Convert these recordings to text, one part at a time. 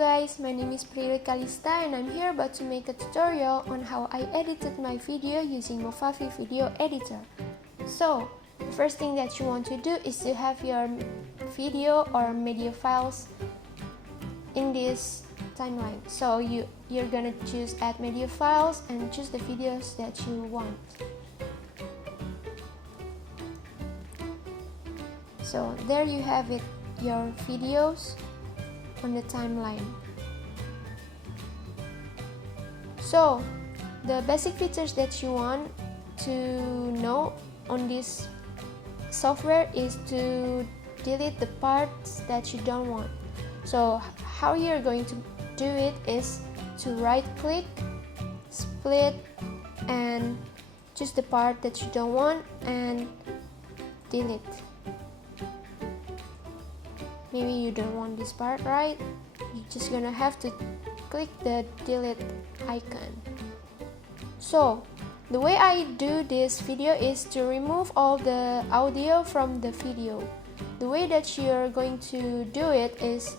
guys, my name is Prily Calista and I'm here about to make a tutorial on how I edited my video using Movavi Video Editor. So, the first thing that you want to do is to have your video or media files in this timeline. So you're gonna choose add media files and choose the videos that you want. So there you have it, your videos on the timeline. So the basic features that you want to know on this software is to delete the parts that you don't want. So how you're going to do it is to right click, split, and choose the part that you don't want and delete. Maybe you don't want this part, right? You're just gonna have to click the delete icon. So the way I do this video is to remove all the audio from the video. The way that you're going to do it is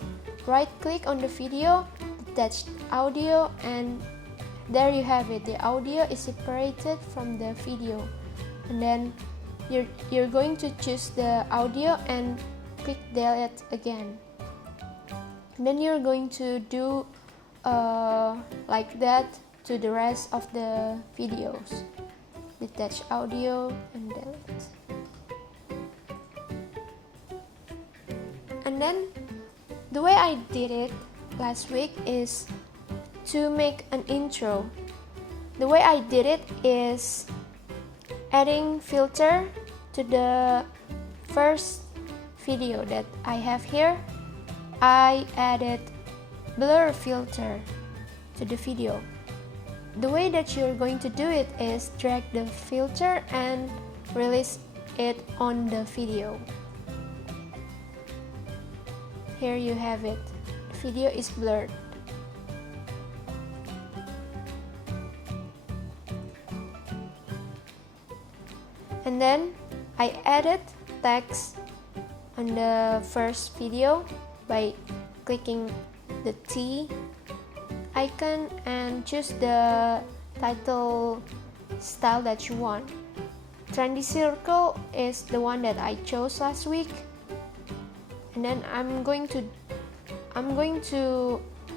right click on the video, detach audio, and there you have it. The audio is separated from the video. And then you're going to choose the audio and click delete again. And then you're going to do like that to the rest of the videos. Detach audio and delete. And then the way I did it last week is to make an intro. The way I did it is adding filter to the first video that I have here. I added blur filter to the video. The way that you're going to do it is drag the filter and release it on the video. Here you have it. The video is blurred. And then I added text on the first video by clicking the T icon and choose the title style that you want. Trendy circle is the one that I chose last week. And then I'm going to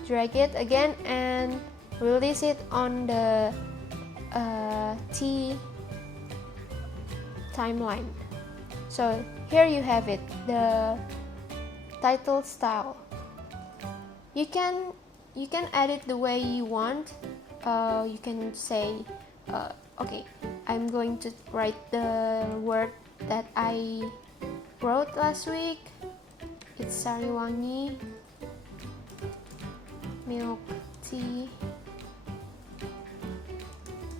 drag it again and release it on the T timeline. So here you have it, the title style. You can edit the way you want. You can say, okay, I'm going to write the word that I wrote last week. It's SariWangi Milk Tea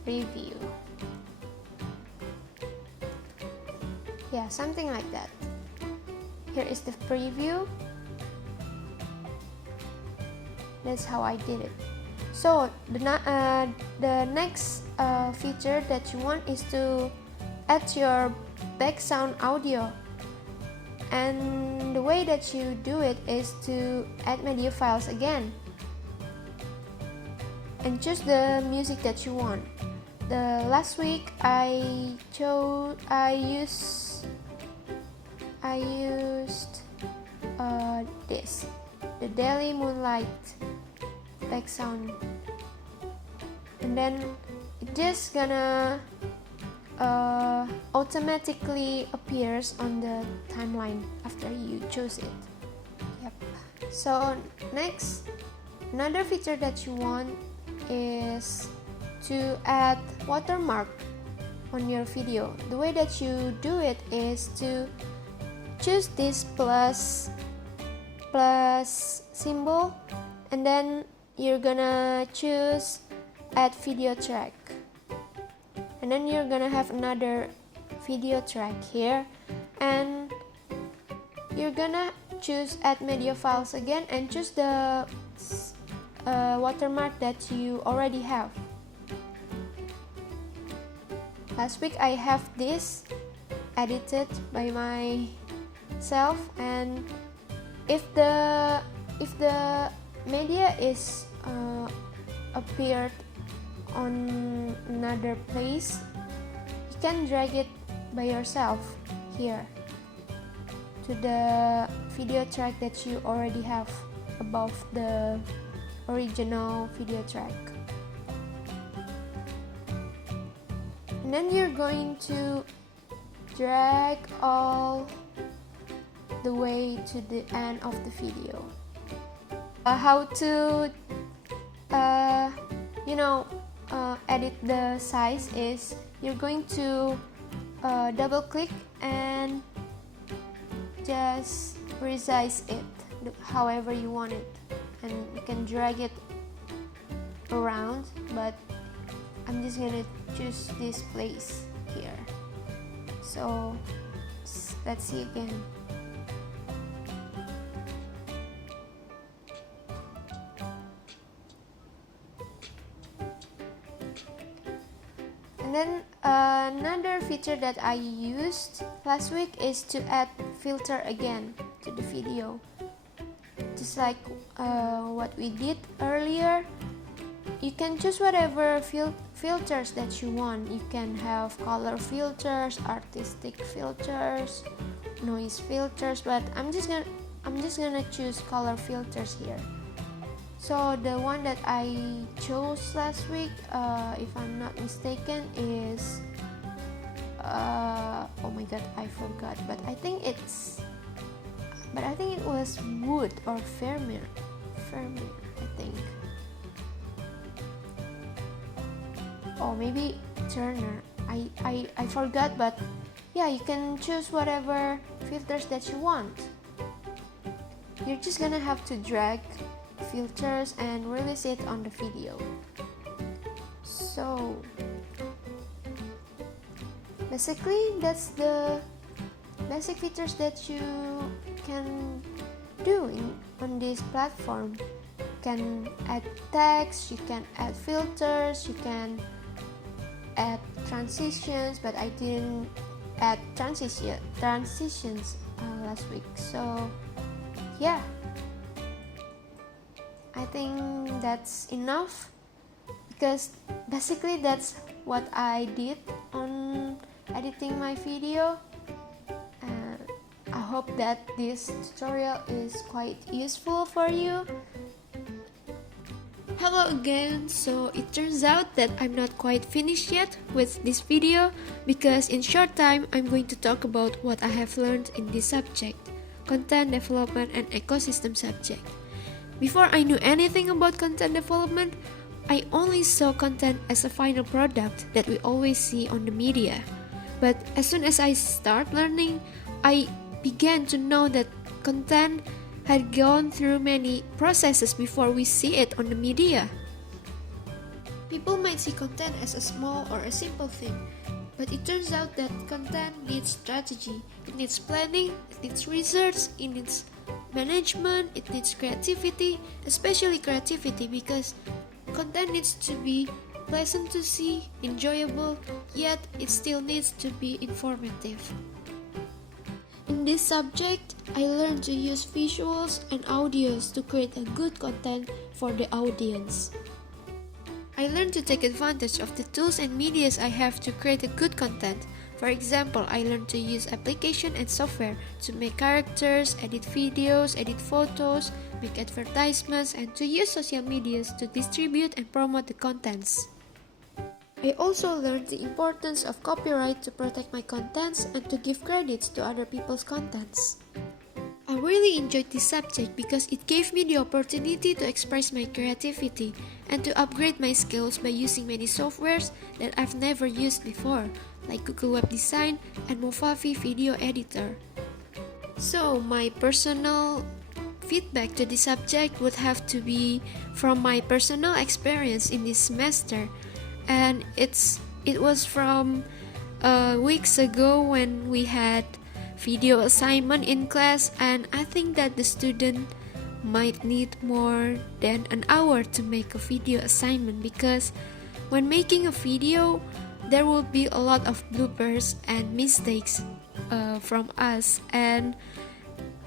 review. Yeah, something like that. Here is the preview. That's how I did it. So the next feature that you want is to add your background audio. And the way that you do it is to add media files again and choose the music that you want. The last week I used this, the Daily Moonlight background, and then it just gonna automatically appears on the timeline after you choose it. Yep. So next, another feature that you want is to add watermark on your video. The way that you do it is to choose this plus symbol, and then you're gonna choose add video track, and then you're gonna have another video track here, and you're gonna choose add media files again and choose the watermark that you already have. Last week I have this edited by myself, and if the media is appeared on another place, you can drag it by yourself here to the video track that you already have above the original video track. And then you're going to drag all the way to the end of the video. How to edit the size is you're going to double click and just resize it however you want it, and you can drag it around, but I'm just gonna choose this place here. So let's see again. And then another feature that I used last week is to add filter again to the video. Just like what we did earlier, you can choose whatever filters that you want. You can have color filters, artistic filters, noise filters, but I'm just gonna choose color filters here. So the one that I chose last week, if I'm not mistaken, is oh my god, I forgot, but I think it was wood or Vermeer, I think. Or maybe Turner. I forgot, but yeah, you can choose whatever filters that you want. You're just gonna have to drag filters and release it on the video. So basically that's the basic features that you can do on this platform. You can add text, you can add filters, you can add transitions, but I didn't add transitions last week. So yeah, I think that's enough, because basically that's what I did on editing my video. I hope that this tutorial is quite useful for you. Hello again. So it turns out that I'm not quite finished yet with this video, because in short time I'm going to talk about what I have learned in this subject, content development and ecosystem subject. Before I knew anything about content development, I only saw content as a final product that we always see on the media. But as soon as I start learning, I began to know that content had gone through many processes before we see it on the media. People might see content as a small or a simple thing, but it turns out that content needs strategy, it needs planning, it needs research, it needs management, it needs creativity, especially creativity, because content needs to be pleasant to see, enjoyable, yet it still needs to be informative. In this subject, I learned to use visuals and audios to create a good content for the audience. I learned to take advantage of the tools and medias I have to create a good content. For example, I learned to use application and software to make characters, edit videos, edit photos, make advertisements, and to use social medias to distribute and promote the contents. I also learned the importance of copyright to protect my contents and to give credits to other people's contents. I really enjoyed this subject because it gave me the opportunity to express my creativity and to upgrade my skills by using many softwares that I've never used before, like Google Web Design and Movavi Video Editor. So my personal feedback to this subject would have to be from my personal experience in this semester, and it was from weeks ago when we had video assignment in class, and I think that the student might need more than an hour to make a video assignment, because when making a video there will be a lot of bloopers and mistakes from us, and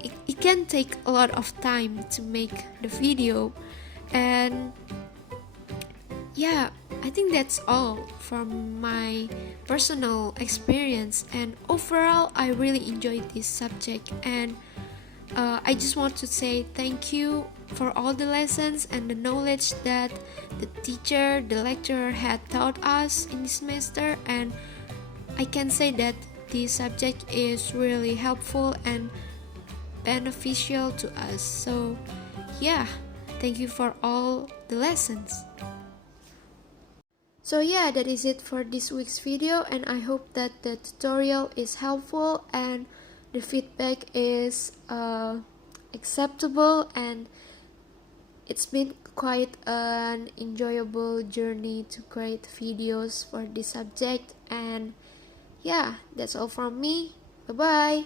it can take a lot of time to make the video. And yeah, I think that's all from my personal experience, and overall I really enjoyed this subject. And I just want to say thank you for all the lessons and the knowledge that the teacher, the lecturer had taught us in this semester. And I can say that this subject is really helpful and beneficial to us. So yeah, thank you for all the lessons. So yeah, that is it for this week's video, and I hope that the tutorial is helpful and the feedback is acceptable, and it's been quite an enjoyable journey to create videos for this subject. And yeah, that's all from me. Bye bye.